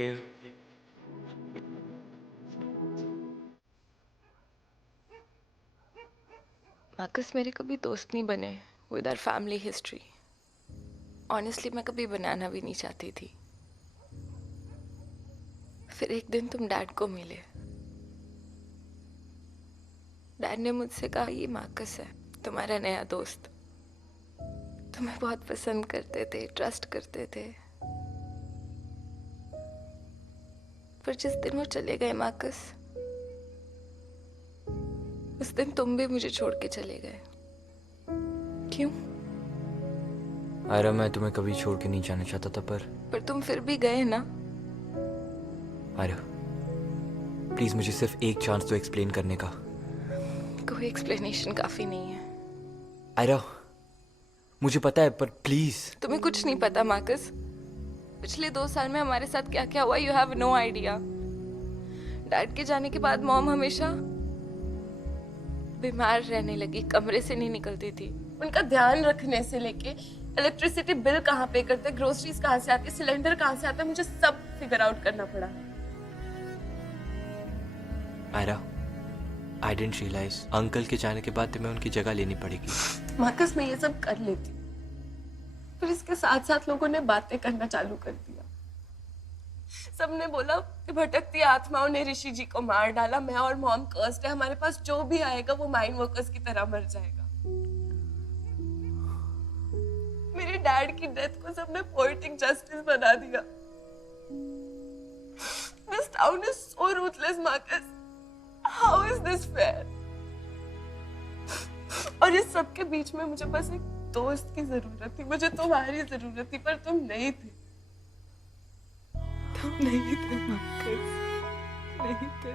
you. Marcus मेरे कभी दोस्त नहीं बने with our family history. Honestly मैं कभी बनाना भी नहीं चाहती थी। फिर एक दिन तुम डैड को मिले। डैड ने मुझसे कहा ये मार्कस है, तुम्हारा नया दोस्त। तुम्हें बहुत पसंद करते थे, ट्रस्ट करते थे। पर जिस दिन वो चले गए मार्कस, उस दिन तुम भी मुझे छोड़ के चले गए। क्यों? आयरा, मैं तुम्हें कभी छोड़ के नहीं जाना चाहता था, पर तुम फिर भी गए ना। आयरा, प्लीज मुझे सिर्फ एक चांस दो एक्सप्लेन करने का। कोई एक्सप्लेनेशन काफी नहीं है। आयरा, मुझे पता है, पर प्लीज। तुम्हें कुछ नहीं पता मार्कस। पिछले 2 साल में हमारे साथ क्या क्या हुआ, you have no idea. Dad के जाने के बाद मॉम हमेशा बीमार रहने लगी, कमरे से नहीं निकलती थी। उनका ध्यान रखने से लेके इलेक्ट्रिसिटी बिल कहाँ पे करते, ग्रोसरीज कहाँ से आती, सिलेंडर कहाँ से आता, मुझे सब फिगर आउट करना पड़ा। आयरा, आई डेंट रियलाइज अंकल के जाने के बाद तुम्हें उनकी जगह लेनी पड़ेगी। मार्कस मैं ये सब कर लेती, पर इसके साथ साथ लोगों ने बातें करना चालू कर दिया। सबने बोला कि भटकती आत्माओं ने ऋषि जी को मार डाला, मैं और मॉम कर्स्ड है, हमारे पास जो भी आएगा वो माइन वर्कर्स की तरह मर जाएगा। मेरे डैड की डेथ को सबने पोएटिक जस्टिस बना दिया। This town is so ruthless, Marcus. How is this fair? और इस सब के बीच में मुझे बस एक दोस्त की जरूरत थी, मुझे तुम्हारी जरूरत थी, पर तुम नहीं थे। तुम नहीं थे मार्कस, नहीं थे।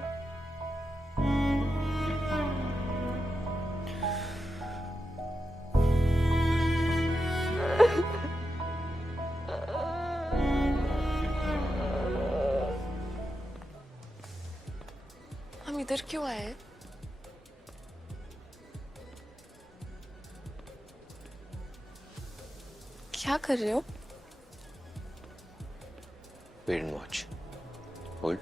हम इधर क्यों आए? क्या कर रहे हो? Wait and watch. होल्ड।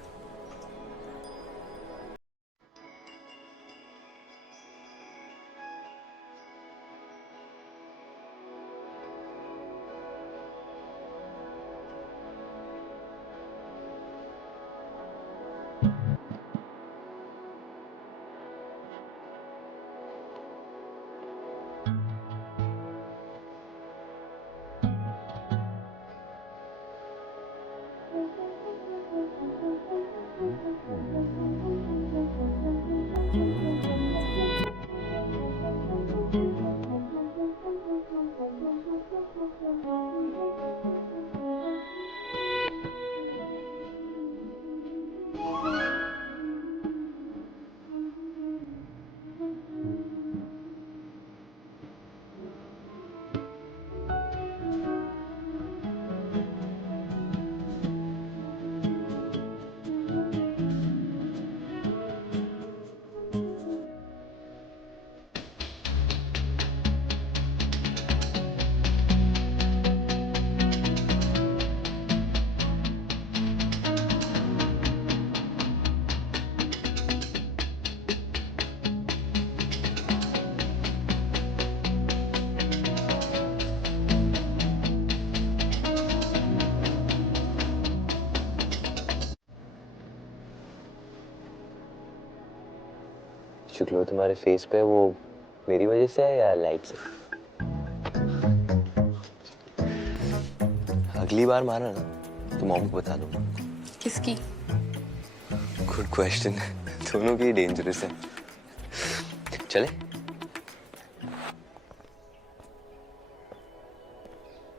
जो ग्लो तुम्हारे फेस पे है वो मेरी वजह से है या लाइट से? अगली बार मारा ना तो मॉम को बता दो। किसकी? Good question. दोनों की डेंजरस है। चले?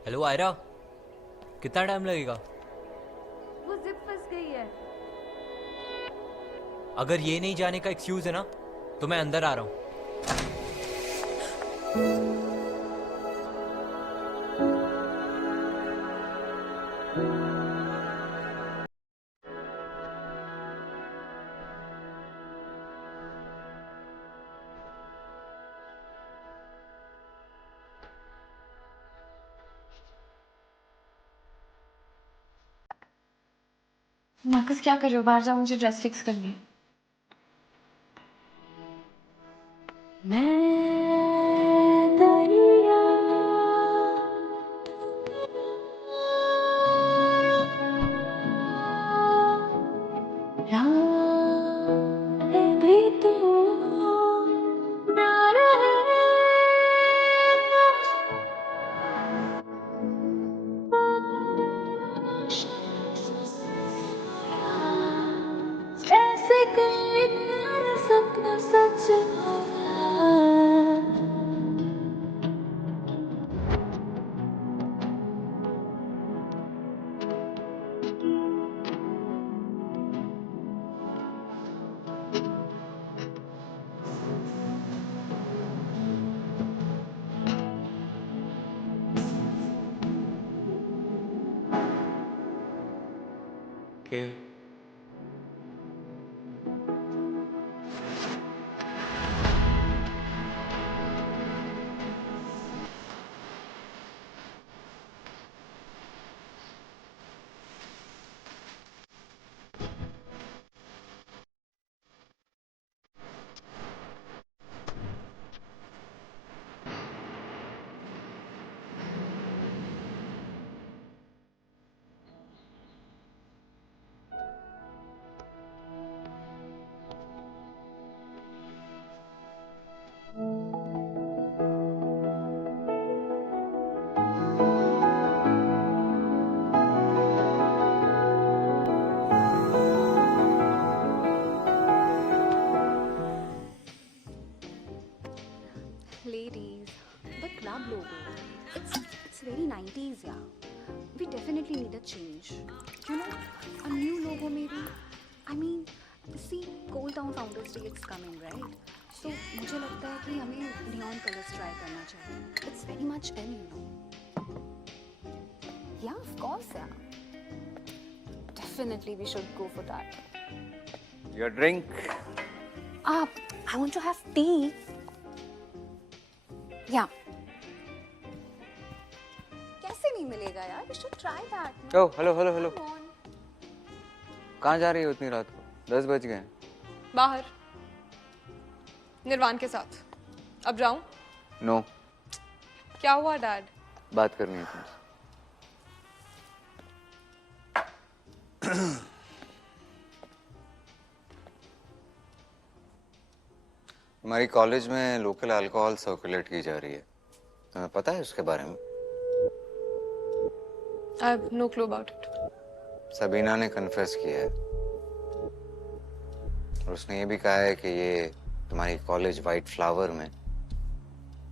हेलो आयरा, कितना टाइम लगेगा? वो जिप फंस गई है। अगर ये नहीं जाने का एक्सक्यूज है ना तो मैं अंदर आ रहा हूँ। मार्कस क्या कर रहे हो? बाहर जाओ, मुझे ड्रेस फिक्स करनी है। मैं दरिया राहें भी तू ना रहे जैसे कोई तेरा सपना सच हुआ। के Ladies, the club logo. It's very 90s, yeah. We definitely need a change. You know, a new logo maybe. I mean, see, Gold Town Founders Day it's coming, right? So मुझे लगता है कि हमें neon colors try करना चाहिए. It's very much in, you know. Yeah, of course, yeah. Definitely we should go for that. Your drink? I want to have tea. Yeah. कैसे नहीं मिलेगा यार? We should try that. Oh, hello hello hello. Come on. कहाँ जा रही हो इतनी रात को? 10 बज गए। बाहर निर्वाण के साथ। अब जाऊं? नो, क्या हुआ डैड? बात करनी है तुमसे। हमारी कॉलेज में लोकल अल्कोहल सर्कुलेट की जा रही है, तुम्हें पता है उसके बारे में? I have no clue about it. Sabina ने कन्फेस किया है और उसने ये भी कहा है कि ये तुम्हारी कॉलेज वाइट फ्लावर में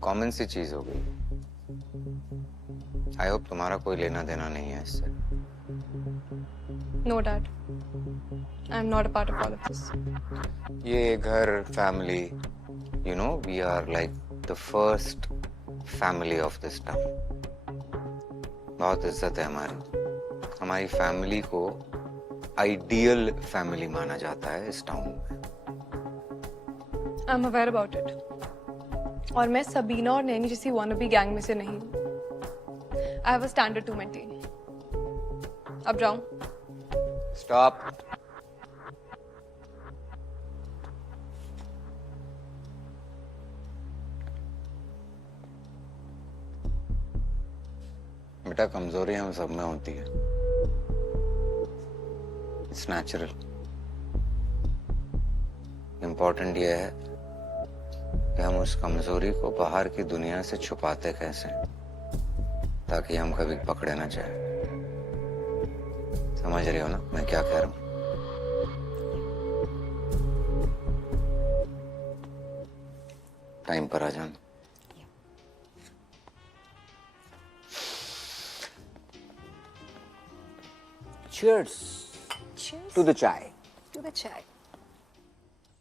कॉमन सी चीज हो गई। आई होप तुम्हारा कोई लेना देना नहीं है इससे। No dad. I am not a part of all of this. ये घर, family, you know, we are like the first family of this town. बहुत इज्जत है हमारी। हमारी फैमिली को आइडियल फैमिली माना जाता है इस टाउन में। I'm aware about it. और मैं सबीना और नैनी जैसी wannabe गैंग में से नहीं हूँ। I have a standard to maintain. अब जाऊं? Stop. बेटा, कमजोरी हम सब में होती है। It's natural. इम्पोर्टेंट ये है कि हम उस कमजोरी को बाहर की दुनिया से छुपाते कैसे हैं, ताकि हम कभी पकड़े ना जाए। समझ रहे हो ना मैं क्या कह रहा हूँ? टाइम पर आ जाना। Cheers. Cheers To the chai. to the chai.